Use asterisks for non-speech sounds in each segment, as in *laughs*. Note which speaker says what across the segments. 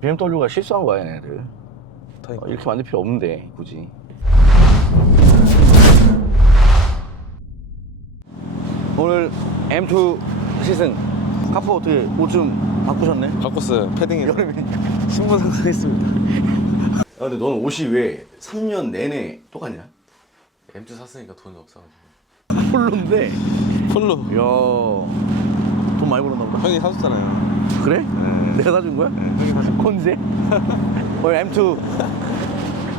Speaker 1: BMW가 실수한 거야 얘네들. 어, 이렇게 만들 필요 없는데 굳이 오늘 M2 시승 카포 어떻게 옷 좀 바꾸셨네?
Speaker 2: 바꿨어요. 패딩이.
Speaker 1: 여름이니까
Speaker 2: 신분 상승했습니다.
Speaker 1: 아 근데 너는 옷이 왜 3년 내내 똑같냐?
Speaker 2: M2 샀으니까 돈이 없어가지고.
Speaker 1: 폴로인데
Speaker 2: 폴로.
Speaker 1: 야돈 많이 벌었나 보다
Speaker 2: 형이 사줬잖아요.
Speaker 1: 그래?
Speaker 2: 네.
Speaker 1: 내가 사준 거야?
Speaker 2: 형이 사준
Speaker 1: 콘세? 오늘 M2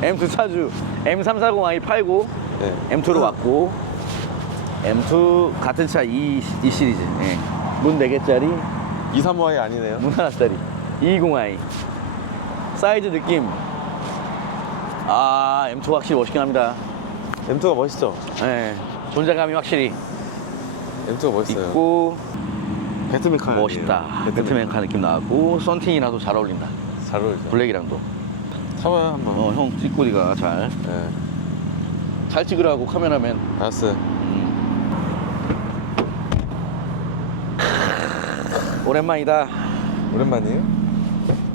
Speaker 1: M2 차주 M340i 팔고
Speaker 2: 네.
Speaker 1: M2로 왔고 M2 같은 차 E, E 시리즈 예. 문 4개짜리
Speaker 2: 235i 아니네요.
Speaker 1: 문 하나짜리 220i 사이즈 느낌 아 M2 확실히 멋있긴 합니다
Speaker 2: M2가 멋있죠?
Speaker 1: 예. 존재감이 확실히
Speaker 2: M2가 멋있어요.
Speaker 1: 있고
Speaker 2: 배트맨 칼.
Speaker 1: 멋있다 배트맨카 느낌 나고 썬팅이라도 잘 어울린다
Speaker 2: 잘 어울리죠.
Speaker 1: 블랙이랑도
Speaker 2: 타봐요 한번.
Speaker 1: 어, 형 니가 잘잘
Speaker 2: 네.
Speaker 1: 찍으라고 카메라맨
Speaker 2: 알았어요.
Speaker 1: 오랜만이다
Speaker 2: 오랜만이에요?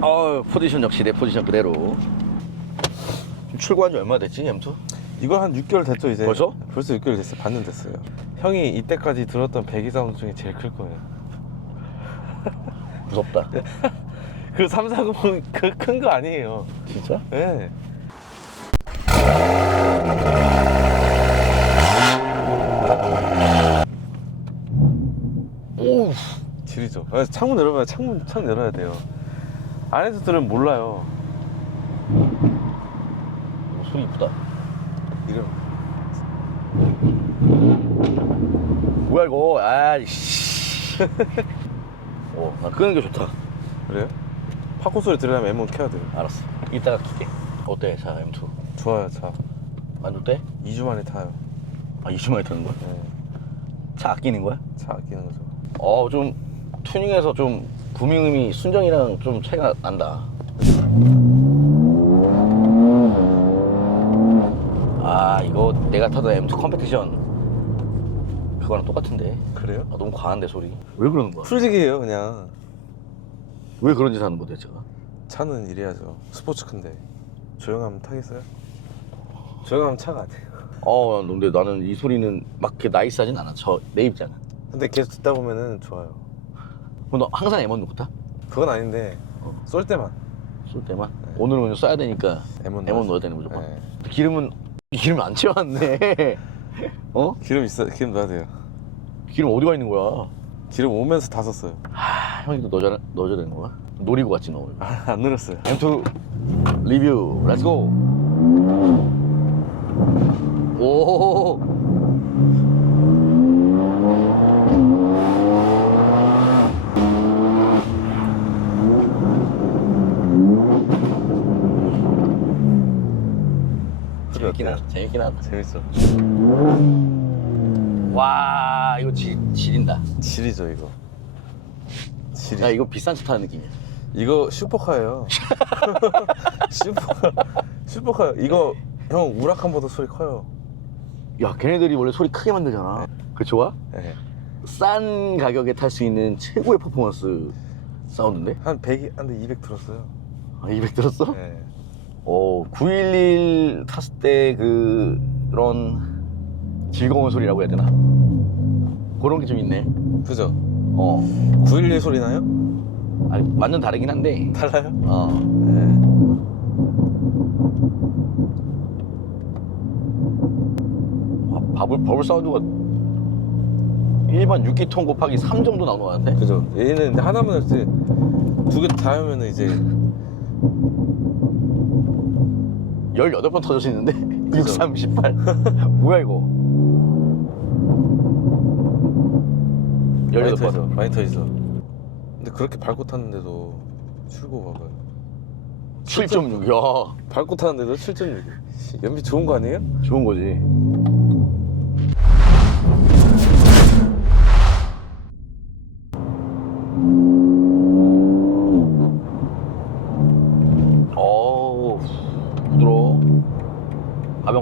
Speaker 1: 어 포지션 역시 내 포지션 그대로 출고한 지 얼마 됐지 M2?
Speaker 2: 이거 한 6개월 됐죠 이제.
Speaker 1: 벌써?
Speaker 2: 벌써 6개월 됐어요. 반년 됐어요. 형이 이때까지 들었던 배기 사운드 중에 제일 클 거예요.
Speaker 1: 무섭다 *laughs*
Speaker 2: 그 340은 그큰 거 아니에요.
Speaker 1: 진짜?
Speaker 2: 예.
Speaker 1: 오
Speaker 2: 지리죠. 아, 창문 열어봐요. 창문 창 열어야 돼요. 안에서 들으면 몰라요.
Speaker 1: 소리 이쁘다
Speaker 2: 이런.
Speaker 1: 뭐야 이거 아이씨 *laughs* 오나 끄는 게 좋다
Speaker 2: 그래요? 팝콘 소리 들으려면 M1 켜야 돼요.
Speaker 1: 알았어 이따가 킬게 어때 차 M2
Speaker 2: 좋아요, 차.
Speaker 1: 안 좋대?
Speaker 2: 2주 만에 타요.
Speaker 1: 아 20만에 타는 거야?
Speaker 2: 네.
Speaker 1: 차 아끼는 거야?
Speaker 2: 차 아끼는 거죠.
Speaker 1: 어 좀 튜닝에서 좀 구밍음이 순정이랑 좀 차이가 난다 아 이거 내가 타던 M2 컴페티션 그거랑 똑같은데
Speaker 2: 그래요?
Speaker 1: 아, 너무 과한데 소리 왜 그러는 거야?
Speaker 2: 풀직이에요, 그냥.
Speaker 1: 왜 그런 짓 하는 거야 제가
Speaker 2: 차는 이래야죠. 스포츠카인데. 조용하면 타겠어요? 조용하면 차가 아니에요.
Speaker 1: 어 근데 나는 이 소리는 막 이렇게 나이스하진 않아 저 내 입장은
Speaker 2: 근데 계속 듣다 보면은 좋아요.
Speaker 1: 그럼 너 항상 M1 놓고 타?
Speaker 2: 그건 아닌데,
Speaker 1: 어.
Speaker 2: 쏠 때만.
Speaker 1: 쏠 때만? 오늘은 써야 되니까
Speaker 2: M1
Speaker 1: M1 넣어야 되는 무조건
Speaker 2: 네.
Speaker 1: 기름은 *laughs* 기름 안 채웠네 어?
Speaker 2: 기름 있어, 기름 넣어야 돼요.
Speaker 1: 기름 어디가 있는 거야?
Speaker 2: 기름 오면서 다 썼어요.
Speaker 1: 하, 형이 또 넣어줘야, 넣어줘야 되는 거야? 노리고 갔지 너
Speaker 2: 아, 안 늘었어요.
Speaker 1: M2 리뷰 렛츠고 오 재밌긴 하다 재밌긴 하다
Speaker 2: 재밌어.
Speaker 1: 와 이거 지, 지린다
Speaker 2: 질이죠, 이거. 질이.
Speaker 1: 야 이거 비싼 차 타는 느낌이야
Speaker 2: 이거 슈퍼카예요. *laughs* 슈퍼카. 슈퍼카. 이거 형 우라칸보다 소리 커요.
Speaker 1: 야 걔네들이 원래 소리 크게 만들잖아 그 좋아?
Speaker 2: 네.
Speaker 1: 싼 가격에 탈 수 있는 최고의 퍼포먼스 사운드인데?
Speaker 2: 한 100, 한대 200 들었어요.
Speaker 1: 아, 200 들었어?
Speaker 2: 네.
Speaker 1: 어, 911 탔을 때 그, 그런 즐거운 소리라고 해야 되나? 그런 게 좀 있네.
Speaker 2: 그죠?
Speaker 1: 어.
Speaker 2: 911 소리 나요?
Speaker 1: 아니, 완전 다르긴 한데.
Speaker 2: 달라요?
Speaker 1: 어.
Speaker 2: 네.
Speaker 1: 아, 버블, 버블 사운드가 일반 6기통 곱하기 3 정도 나오는 것 같은데?
Speaker 2: 그죠? 얘는 근데 하나만 할때두개 다 하면은 이제
Speaker 1: 18번 터져지는데? 6,
Speaker 2: 그죠.
Speaker 1: 3, 18. *laughs* 뭐야, 이거?
Speaker 2: 많이
Speaker 1: 18번.
Speaker 2: 터져. 많이 터지죠. 근데 그렇게 밟고 탔는데도 출고 봐봐요.
Speaker 1: 7.6. 야,
Speaker 2: 밟고 타는데도 7.6. 연비 좋은 거 아니에요?
Speaker 1: 좋은 거지.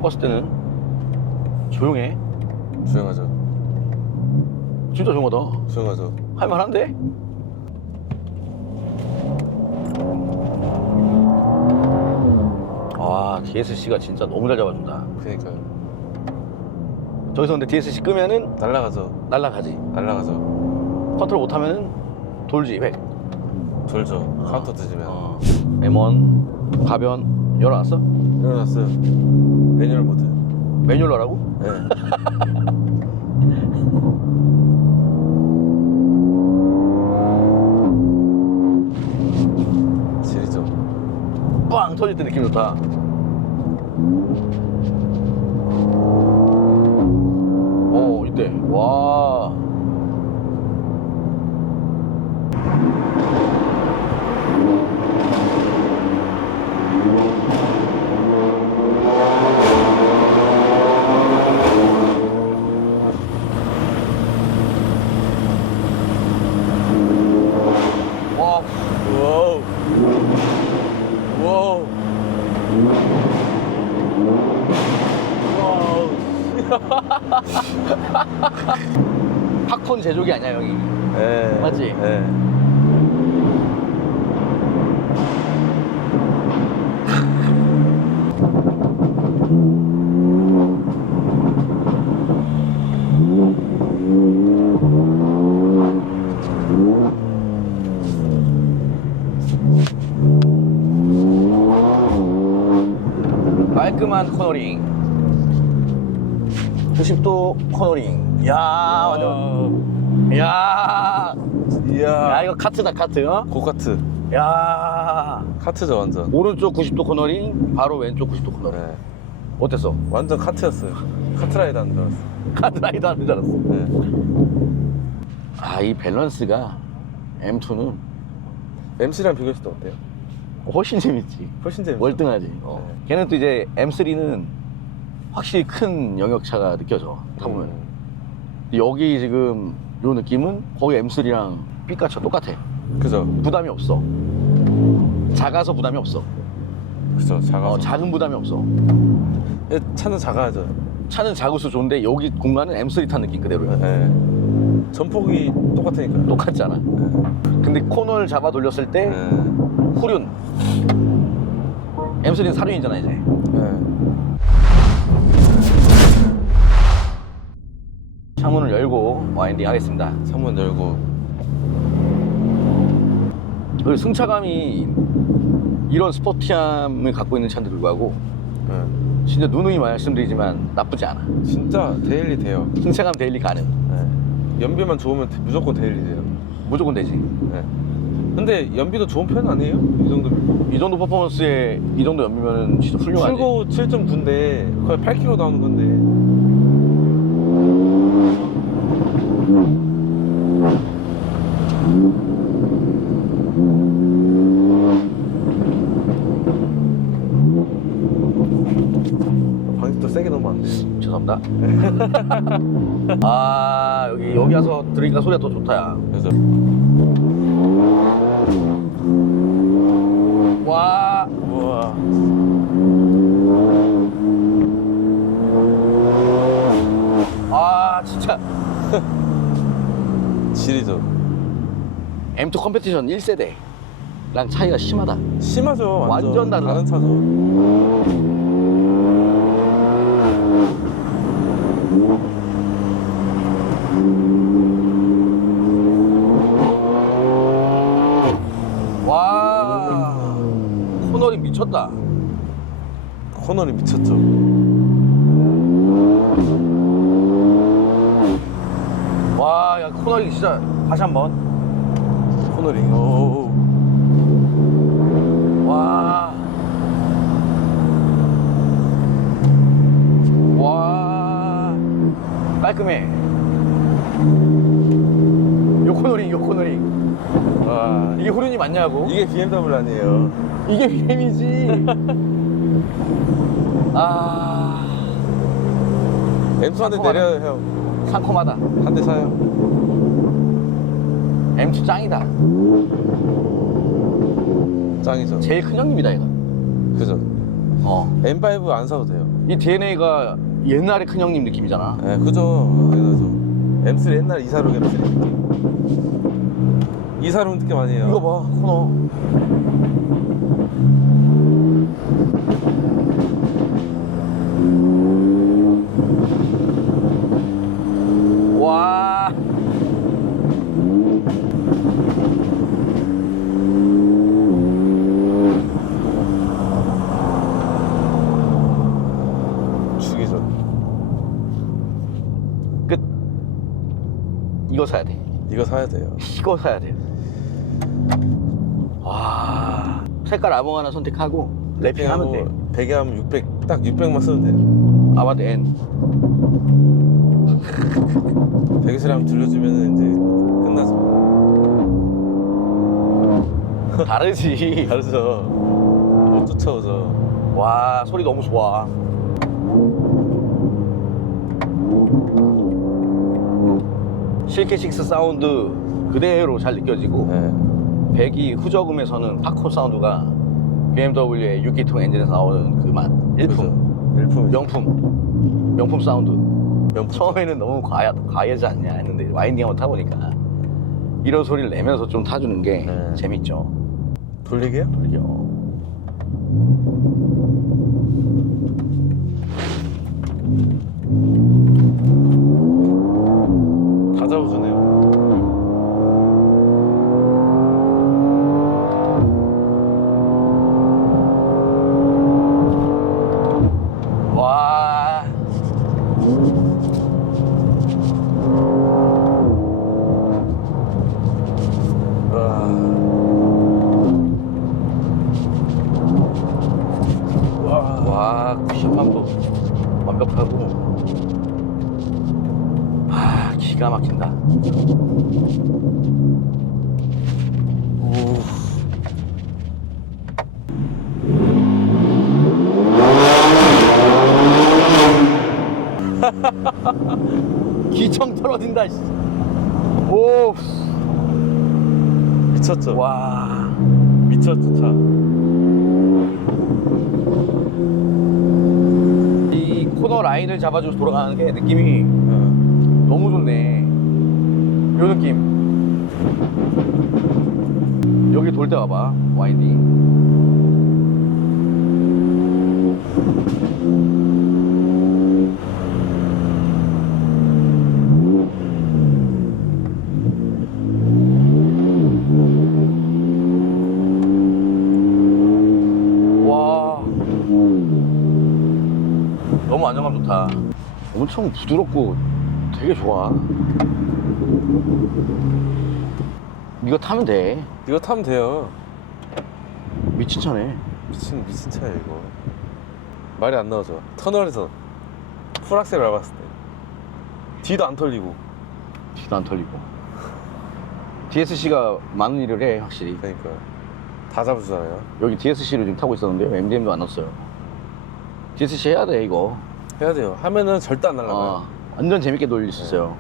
Speaker 1: 껐을 때는 조용해.
Speaker 2: 조용하죠.
Speaker 1: 진짜 조용하다.
Speaker 2: 조용하죠.
Speaker 1: 할만한데? DSC가 진짜 너무 잘 잡아준다.
Speaker 2: 그니까요.
Speaker 1: 저기서 근데 DSC 끄면은
Speaker 2: 날라가죠.
Speaker 1: 날라가지.
Speaker 2: 날라가죠.
Speaker 1: 컨트롤 못하면은 돌지 획.
Speaker 2: 돌죠. 카운터 드시면.
Speaker 1: 어. M1 가변 열어놨어?
Speaker 2: 일어났어요. 매뉴얼 모드.
Speaker 1: 매뉴얼러라고?
Speaker 2: 네. *laughs* 지리죠.
Speaker 1: 빵 터질 때 느낌 좋다. 어 이때 와. 와,
Speaker 2: 와우. 와우.
Speaker 1: 팝콘 제조기 아니야 여기.
Speaker 2: 네.
Speaker 1: 맞지?
Speaker 2: 네.
Speaker 1: 깔끔한 코너링 90도 코너링 야 완전 야,
Speaker 2: 이야.
Speaker 1: 야 이거 카트다 카트 어?
Speaker 2: 고카트.
Speaker 1: 야
Speaker 2: 카트죠, 완전.
Speaker 1: 오른쪽 90도 코너링 바로 왼쪽 90도 코너링
Speaker 2: 네.
Speaker 1: 어땠어?
Speaker 2: 완전 카트였어요. 카트라이더 하는 줄 알았어.
Speaker 1: 카트라이더 하는 줄 알았어
Speaker 2: 네.
Speaker 1: 아 이 밸런스가 M2는
Speaker 2: MC랑 비교했을 때 어때요?
Speaker 1: 훨씬 재밌지
Speaker 2: 훨씬 재밌어.
Speaker 1: 월등하지 어. 걔는 또 이제 M3는 확실히 큰 영역차가 느껴져 타보면
Speaker 2: 음.
Speaker 1: 여기 지금 요 느낌은 거의 M3랑 B가차 똑같아
Speaker 2: 그죠.
Speaker 1: 부담이 없어. 작아서 부담이 없어.
Speaker 2: 그죠. 작아서.
Speaker 1: 어, 작은 부담이 없어.
Speaker 2: 예, 차는 작아야죠.
Speaker 1: 차는 작아서 좋은데 여기 공간은 M3 탄 느낌 그대로야.
Speaker 2: 네. 전폭이 똑같으니까요.
Speaker 1: 똑같잖아. 근데 코너를 잡아 돌렸을 때
Speaker 2: 네.
Speaker 1: 후륜. M3는 사륜이잖아 이제. 창문을 열고 와인딩 하겠습니다.
Speaker 2: 창문 열고.
Speaker 1: 그리고 승차감이 이런 스포티함을 갖고 있는 차인데 불구하고
Speaker 2: 네.
Speaker 1: 진짜 누누이 말씀드리지만 나쁘지 않아.
Speaker 2: 진짜 데일리 돼요.
Speaker 1: 승차감 데일리 가능.
Speaker 2: 네. 연비만 좋으면 데- 무조건 데일리 돼요.
Speaker 1: 무조건 되지.
Speaker 2: 네. 근데 연비도 좋은 편 아니에요? 이 정도.
Speaker 1: 이 정도 퍼포먼스에 이 정도 연비면은 진짜 훌륭하지.
Speaker 2: 출고 7.9인데 거의 8km 나오는 건데. 방식도 세게 넣으면 안 돼.
Speaker 1: 죄송합니다. *laughs* 아 여기 여기 와서 들으니까 소리가 더 좋다 야.
Speaker 2: 그래서
Speaker 1: 와.
Speaker 2: 우와.
Speaker 1: 아 진짜 *laughs*
Speaker 2: 질이죠.
Speaker 1: M2 컴페티션 1세대랑 차이가 심하다.
Speaker 2: 심하죠. 완전,
Speaker 1: 완전 다르다.
Speaker 2: 다른 차죠.
Speaker 1: 와. 코너링 미쳤다.
Speaker 2: 코너리 미쳤죠.
Speaker 1: 와, 야 코너링 진짜 다시 한번.
Speaker 2: 코너링. 오.
Speaker 1: 와. 와. 깔끔해. 요 코너링, 요 코너링.
Speaker 2: 와.
Speaker 1: 이게 후륜이 맞냐고?
Speaker 2: 이게 BMW 아니에요.
Speaker 1: 이게 BM이지. 아.
Speaker 2: M2 한 대
Speaker 1: 상큼하다.
Speaker 2: 내려요, 형.
Speaker 1: 상콤하다.
Speaker 2: 한 대 사요.
Speaker 1: M2 짱이다.
Speaker 2: 짱이죠.
Speaker 1: 제일 큰 형님이다, 이거.
Speaker 2: 그죠.
Speaker 1: 어.
Speaker 2: M5 안 사도 돼요.
Speaker 1: 이 DNA가 옛날의 큰 형님 느낌이잖아.
Speaker 2: 네, 그죠. 당연하죠. M3 옛날 이사록 M3. 이사록 느낌 아니에요.
Speaker 1: 이거 봐, 코너. 이거 사야 돼.
Speaker 2: 이거 사야 돼요.
Speaker 1: 이거 사야 돼. 와. 색깔 아무 하나 선택하고 랩핑하면 돼.
Speaker 2: 배기하면 600, 딱 600만 쓰면 돼요.
Speaker 1: 아마도 N.
Speaker 2: 배기소리 들려주면 이제 끝나죠.
Speaker 1: 다르지. *laughs*
Speaker 2: 다르죠. 못 쫓아오죠.
Speaker 1: 와 소리 너무 좋아. 실캐식스 사운드 그대로 잘 느껴지고
Speaker 2: 네.
Speaker 1: 배기 후저음에서는 팝콘 사운드가 BMW의 6기통 엔진에서 나오는 그 맛. 일품.
Speaker 2: 일품.
Speaker 1: 명품. 명품 사운드.
Speaker 2: 명품.
Speaker 1: 처음에는 너무 과야, 과하지 않냐 했는데 와인딩 한번 타보니까 이런 소리를 내면서 좀 타주는 게
Speaker 2: 네.
Speaker 1: 재밌죠.
Speaker 2: 돌리게요? 다
Speaker 1: 와, 쿠션감도 완벽하고. 아, 기가 막힌다.
Speaker 2: 오. *laughs*
Speaker 1: 기청 떨어진다, 씨. 오,
Speaker 2: 미쳤죠?
Speaker 1: 와.
Speaker 2: 미쳤죠, 차.
Speaker 1: 이 코너 라인을 잡아줘서 돌아가는 게 느낌이
Speaker 2: 어.
Speaker 1: 너무 좋네. 요 느낌. 여기 돌 때 와봐, 와인딩. 와. 너무 안정감 좋다. 엄청 부드럽고 되게 좋아. 이거 타면 돼.
Speaker 2: 이거 타면 돼요.
Speaker 1: 미친 차네.
Speaker 2: 미친, 미친 차예요, 이거. 말이 안 나오죠. 터널에서 풀악셀 밟았을 때. 뒤도 안 털리고.
Speaker 1: 뒤도 안 털리고. DSC가 많은 일을 해, 확실히.
Speaker 2: 그러니까. 다 잡아주잖아요.
Speaker 1: 여기 DSC를 지금 타고 있었는데요. MDM도 안 넣었어요. DSC 해야 돼, 이거.
Speaker 2: 해야 돼요. 하면은 절대 안 날아가요.
Speaker 1: 어, 완전 재밌게 돌릴 수 있어요.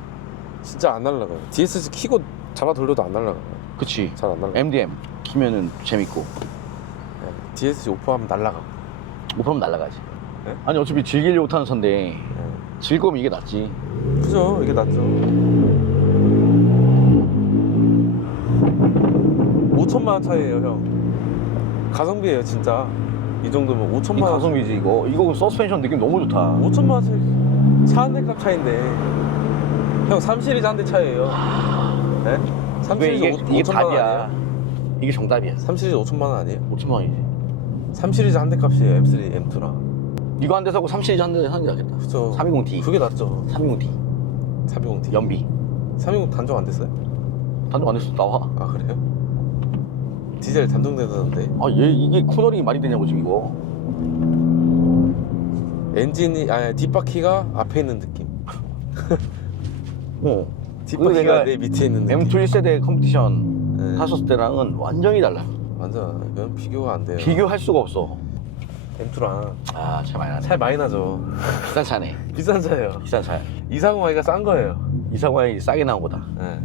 Speaker 2: 진짜 안 날아가요. DSC 키고 잡아 돌려도 안 날아가요.
Speaker 1: 그치.
Speaker 2: 잘 안 날아가요.
Speaker 1: MDM 키면은 재밌고.
Speaker 2: 네. DSC 오퍼하면 날아가.
Speaker 1: 오프하면 날아가지.
Speaker 2: 네?
Speaker 1: 아니, 어차피 즐기려고 타는 차인데,
Speaker 2: 네.
Speaker 1: 즐거우면 이게 낫지.
Speaker 2: 그죠? 이게 낫죠. 5천만 원 차이에요, 형. 가성비예요, 진짜. 이 정도면 5천만
Speaker 1: 이
Speaker 2: 원.
Speaker 1: 가성비지, 이거. 이거 서스펜션 느낌 너무 좋다.
Speaker 2: 5천만 원 차이. 차한 대 값 차인데. 형, 3시리즈 한 대 차이에요. 네? 3시리즈
Speaker 1: 왜 이게,
Speaker 2: 5,
Speaker 1: 이게
Speaker 2: 5천만 원
Speaker 1: 답이야.
Speaker 2: 아니에요?
Speaker 1: 이게 정답이야.
Speaker 2: 3시리즈 5천만 원 아니에요?
Speaker 1: 5천만 원이지.
Speaker 2: 3시리즈 한 대 값이에요, M3, M2랑.
Speaker 1: 이거 한 대 사고 3 시리즈 한 대 사는 게 낫겠다.
Speaker 2: 그죠?
Speaker 1: 320D.
Speaker 2: 그게 낫죠.
Speaker 1: 320D.
Speaker 2: 320D.
Speaker 1: 연비.
Speaker 2: 320 단종 안 됐어요?
Speaker 1: 단종 안 했어 나와.
Speaker 2: 아, 그래요? 디젤 단종되던데.
Speaker 1: 아, 얘 이게 코너링이 말이 되냐고 지금 이거.
Speaker 2: 엔진이, 아니, 뒷바퀴가 앞에 있는 느낌. *laughs*
Speaker 1: 어.
Speaker 2: 뒷바퀴가
Speaker 1: 내가
Speaker 2: 내 밑에 있는 느낌.
Speaker 1: M2 1세대 컴피티션
Speaker 2: 네.
Speaker 1: 탔었을 때랑은 완전히 달라.
Speaker 2: 완전 이건 비교가 안 돼요.
Speaker 1: 비교할 수가 없어.
Speaker 2: M2랑
Speaker 1: 아, 차 많이 나네.
Speaker 2: 차이 많이 나죠.
Speaker 1: 비싼 차네. *laughs*
Speaker 2: 비싼 차예요.
Speaker 1: 비싼 차야.
Speaker 2: 240i가 싼 거예요.
Speaker 1: 이사관이 싸게 나온 거다.
Speaker 2: 네.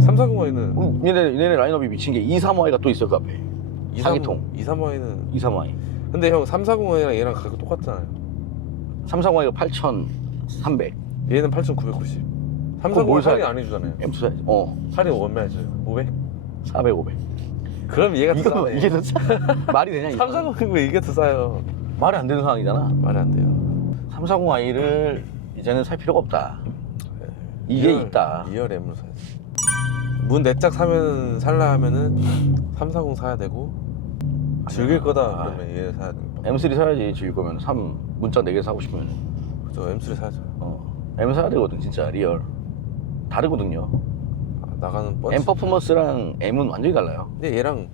Speaker 2: 340i는
Speaker 1: 음, 얘네, 얘네 라인업이 미친 게 235i가 또 있어 그 앞에. 상위통.
Speaker 2: 235i는
Speaker 1: 235i.
Speaker 2: 근데 형 340i랑 얘랑 가격 똑같잖아요.
Speaker 1: 335i가 8,300.
Speaker 2: 얘는 8,990.
Speaker 1: 그럼 뭘
Speaker 2: 340i
Speaker 1: 사야
Speaker 2: 할인
Speaker 1: 돼?
Speaker 2: 안 해주잖아요.
Speaker 1: M2 사야지. 어.
Speaker 2: 할인 얼마 해줘요? 500?
Speaker 1: 400, 500.
Speaker 2: 그럼 얘가 더
Speaker 1: 이거
Speaker 2: 싸네.
Speaker 1: 이게 더 싸. *laughs* 말이 되냐 이거.
Speaker 2: 340이면 이게 더 싸요.
Speaker 1: 말이 안 되는 상황이잖아.
Speaker 2: 말이 안 돼요.
Speaker 1: 340i를 이제는 살 필요가 없다. 이게
Speaker 2: 이열-
Speaker 1: 있다.
Speaker 2: 2열 M으로 사야지. 문 내짝 사면 살라 하면은 340 사야 되고 즐길 거다
Speaker 1: 아.
Speaker 2: 그러면 얘 사야 됩니다.
Speaker 1: M3 사야지 즐길 거면 3 문짝 4개 사고 싶으면
Speaker 2: 그죠 M3 사야죠.
Speaker 1: 어 M 사야 되거든 진짜 리얼 다르거든요.
Speaker 2: 아, 나가는 뻔치
Speaker 1: M 퍼포먼스랑 M은 완전히 달라요.
Speaker 2: 근데 얘랑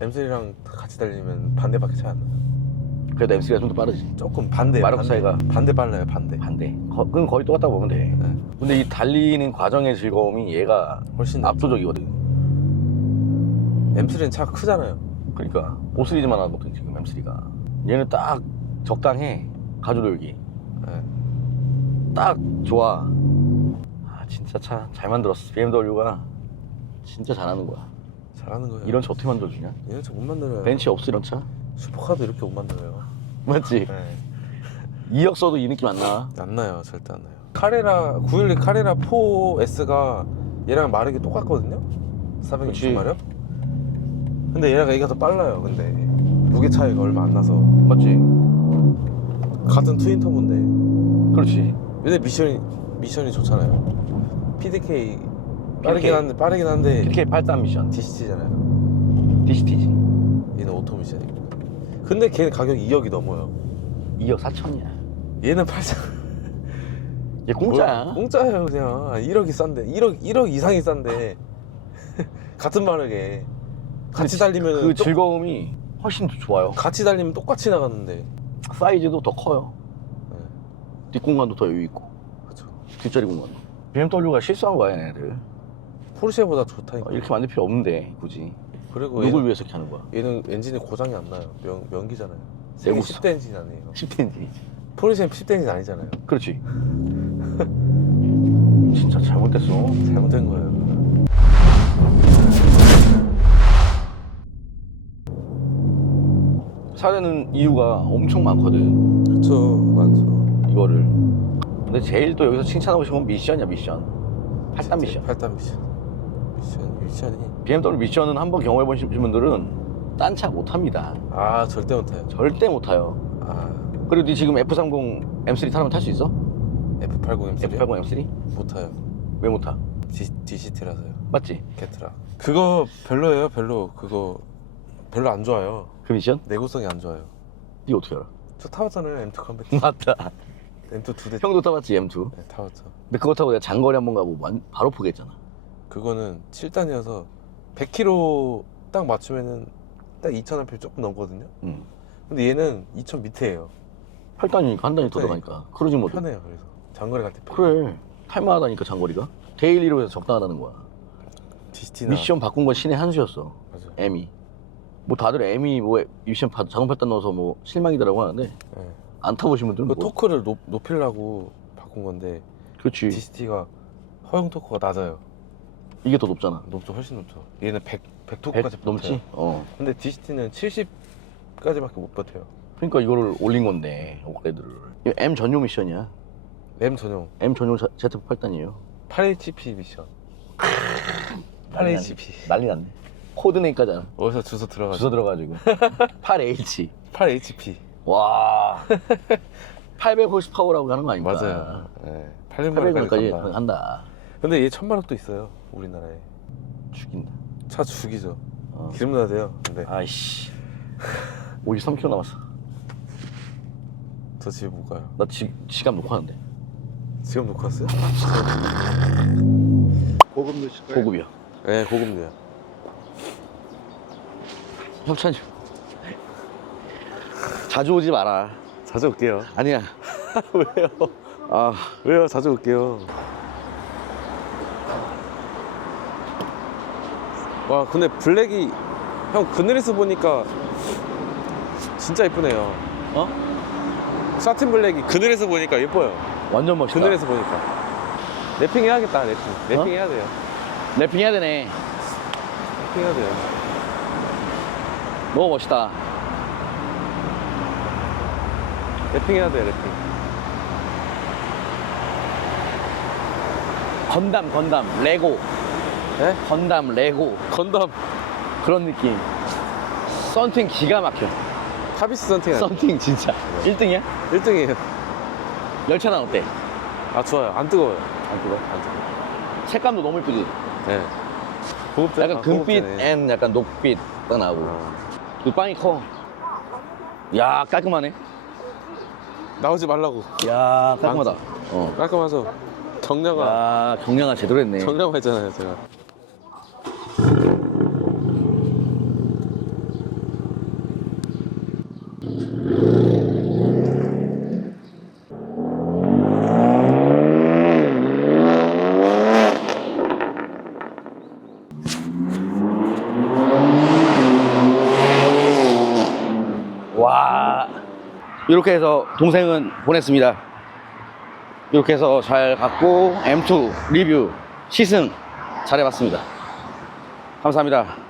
Speaker 2: M3랑 같이 달리면 반대밖에 차이 안 나요
Speaker 1: 그래도 M3가 좀 더 빠르지.
Speaker 2: 조금 반대
Speaker 1: 마력
Speaker 2: 반대.
Speaker 1: 차이가.
Speaker 2: 반대 빨라요 반대
Speaker 1: 반대. 거, 그건 거의 똑같다고 보면 돼.
Speaker 2: 네.
Speaker 1: 근데 이 달리는 과정의 즐거움이 얘가
Speaker 2: 훨씬.
Speaker 1: 압도적이거든.
Speaker 2: M3는 차가 크잖아요
Speaker 1: 그러니까 5시리즈만 하거든 지금 M3가. 얘는 딱 적당해. 가주돌기.
Speaker 2: 네.
Speaker 1: 딱 좋아. 아 진짜 차 잘 만들었어. BMW가 진짜 잘하는 거야.
Speaker 2: 잘하는 거예요
Speaker 1: 이런 차 어떻게 만들어주냐?
Speaker 2: 이런 차못 만들어요
Speaker 1: 벤치 없어 이런 차?
Speaker 2: 슈퍼카도 이렇게 못 만들어요 *laughs*
Speaker 1: 맞지?
Speaker 2: 네.
Speaker 1: 2억 써도 이 느낌 안 나.
Speaker 2: 안 나요 절대 안 나요 카레라 911 카레라 4S가 얘랑 마력이 똑같거든요 460마력 근데 얘랑 얘가 더 빨라요 근데 무게 차이가 얼마 안 나서
Speaker 1: 맞지?
Speaker 2: 같은 트윈 터보인데
Speaker 1: 그렇지.
Speaker 2: 근데 미션이 미션이 좋잖아요 PDK 빠르긴. 한데 빠르긴 한데
Speaker 1: 이렇게 8단 미션.
Speaker 2: DCT잖아요
Speaker 1: DCT지.
Speaker 2: 얘는 오토 미션이고 근데 걔는 가격이 2억이 넘어요
Speaker 1: 2억 4천이야.
Speaker 2: 얘는 8천
Speaker 1: 얘 공짜야.
Speaker 2: 공짜예요 그냥 1억이 싼데 1억 1억 이상이 싼데 *laughs* 같은 마력에 같이 달리면
Speaker 1: 그 즐거움이 훨씬 더 좋아요.
Speaker 2: 같이 달리면 똑같이 나갔는데
Speaker 1: 사이즈도 더 커요.
Speaker 2: 네,
Speaker 1: 뒷공간도 더 여유 있고
Speaker 2: 그렇죠
Speaker 1: 뒷자리 공간도. BMW가 실수한 거야 얘네들.
Speaker 2: 포르쉐보다 좋다니까
Speaker 1: 어, 이렇게 만들 필요 없는데 굳이.
Speaker 2: 그리고
Speaker 1: 누굴
Speaker 2: 얘는,
Speaker 1: 위해서 이렇게 하는 거야?
Speaker 2: 얘는 엔진에 고장이 안 나요 명, 명기잖아요 세계
Speaker 1: 내구성.
Speaker 2: 10대 엔진 아니에요
Speaker 1: 10대인지.
Speaker 2: 포르쉐는 10대 엔진 아니잖아요
Speaker 1: 그렇지. *laughs* 진짜 잘못됐어.
Speaker 2: 잘못된 거예요
Speaker 1: 사야 되는 이유가 엄청 많거든.
Speaker 2: 그렇죠 많죠
Speaker 1: 이거를. 근데 제일 또 여기서 칭찬하고 싶은 건 미션이야 미션. 8단 미션.
Speaker 2: 8단 미션 미션 미션이
Speaker 1: BMW 미션은 한번 경험해 보신 분들은 딴 차 못 합니다.
Speaker 2: 아 절대 못해요
Speaker 1: 절대 못 타요.
Speaker 2: 아
Speaker 1: 그리고 네 지금 F30 M3 타면 탈 수 있어?
Speaker 2: F80 M3
Speaker 1: F80 M3?
Speaker 2: 못 타요
Speaker 1: 왜 못 타?
Speaker 2: DCT라서요
Speaker 1: 맞지?
Speaker 2: 게트라 그거 별로예요 별로 그거 별로 안 좋아요
Speaker 1: 그 미션?
Speaker 2: 내구성이 안 좋아요
Speaker 1: 네 어떻게 알아?
Speaker 2: 저 타봤잖아요 M2 컴뱃
Speaker 1: 맞다.
Speaker 2: M2 두대
Speaker 1: 형도 타봤지 M2.
Speaker 2: 네, 타봤죠
Speaker 1: 근데 그거 타고 내가 장거리 한 번 가고 완- 바로 포기했잖아.
Speaker 2: 그거는 7단이어서 100km 딱 맞추면은 딱 2,000rpm 조금 넘거든요
Speaker 1: 응.
Speaker 2: 근데 얘는 2,000 밑에예요
Speaker 1: 8단이니까 한 단이 더. 들어가니까. 크루징 모드.
Speaker 2: 편해요 그래서 장거리 갈 때
Speaker 1: 그래. 탈만하다니까 장거리가. 데일리로 해서 적당하다는 거야.
Speaker 2: DCT나
Speaker 1: 미션 바꾼 건 신의 한 수였어.
Speaker 2: 맞아
Speaker 1: M이. 뭐 다들 M이 뭐 미션 바- 자동 8단 넣어서 뭐 실망이더라고 하는데
Speaker 2: 네.
Speaker 1: 안 타보신 분들은
Speaker 2: 그
Speaker 1: 뭐.
Speaker 2: 토크를 높, 높이려고 바꾼 건데
Speaker 1: 그렇지.
Speaker 2: DCT가 허용 토크가 낮아요
Speaker 1: 이게 더 높잖아.
Speaker 2: 높죠 훨씬 높죠 얘는 100, 100
Speaker 1: 100
Speaker 2: 토크까지
Speaker 1: 넘지? 어.
Speaker 2: 근데 DCT는 70까지밖에 못 버텨요
Speaker 1: 그러니까 이거를 올린 건데 업그레이드를. 이거 M 전용 미션이야.
Speaker 2: 램 전용
Speaker 1: M 전용 Z8단이에요.
Speaker 2: 8HP 미션 8HP
Speaker 1: 난리 났네. 코드네임까지 알아.
Speaker 2: 어디서 주소 들어가죠
Speaker 1: 주소 들어가지고 8H. *laughs*
Speaker 2: 8HP
Speaker 1: 와. 800호스파워라고 하는 거 아닙니까?
Speaker 2: 맞아요 네.
Speaker 1: 800까지
Speaker 2: 800만까지 간다
Speaker 1: 한다.
Speaker 2: 근데 얘 천마력도 있어요 우리나라에
Speaker 1: 죽인다.
Speaker 2: 차 죽이죠
Speaker 1: 어.
Speaker 2: 기름 넣어야 돼요 근데
Speaker 1: 아이씨. 53km 남았어.
Speaker 2: 저 집에 못 가요
Speaker 1: 나 지, 지갑 놓고 하는데.
Speaker 2: 지금 놓고 왔어요?
Speaker 3: 고급 넣으실 거예요?
Speaker 1: 고급이야.
Speaker 2: 네 고급류야
Speaker 1: 협찬이. 자주 오지 마라.
Speaker 2: 자주 올게요
Speaker 1: 아니야. *laughs*
Speaker 2: 왜요?
Speaker 1: 아,
Speaker 2: 왜요? 자주 올게요 와 근데 블랙이 형 그늘에서 보니까 진짜 예쁘네요
Speaker 1: 어?
Speaker 2: 사틴 블랙이 그늘에서 보니까 예뻐요
Speaker 1: 완전 멋있다.
Speaker 2: 그늘에서 보니까 랩핑 해야겠다 랩핑 랩핑
Speaker 1: 어?
Speaker 2: 해야 돼요
Speaker 1: 랩핑 해야 되네.
Speaker 2: 랩핑 해야 돼요
Speaker 1: 너무 멋있다.
Speaker 2: 랩핑 해야 돼요 랩핑
Speaker 1: 건담, 건담, 레고.
Speaker 2: 네?
Speaker 1: 건담, 레고.
Speaker 2: 건담
Speaker 1: 그런 느낌. 썬팅 기가 막혀.
Speaker 2: 타비스 선팅 아니야?
Speaker 1: 썬팅 진짜. 1등이야?
Speaker 2: 1등이에요
Speaker 1: 열차는 어때?
Speaker 2: 아 좋아요 안 뜨거워요
Speaker 1: 안 뜨거?
Speaker 2: 안 뜨거워
Speaker 1: 색감도 너무 이쁘지?
Speaker 2: 네 고급자
Speaker 1: 약간 금빛 앤 약간 녹빛 딱 나오고.
Speaker 2: 어.
Speaker 1: 그 빵이 커. 야, 깔끔하네.
Speaker 2: 나오지 말라고
Speaker 1: 야, 깔끔하다. 어.
Speaker 2: 깔끔하죠 정량화
Speaker 1: 아 경량화 제대로 했네
Speaker 2: 정량화 했잖아요 제가
Speaker 1: 와 이렇게 해서 동생은 보냈습니다. 이렇게 해서 잘 갔고 M2 리뷰 시승 잘 해봤습니다. 감사합니다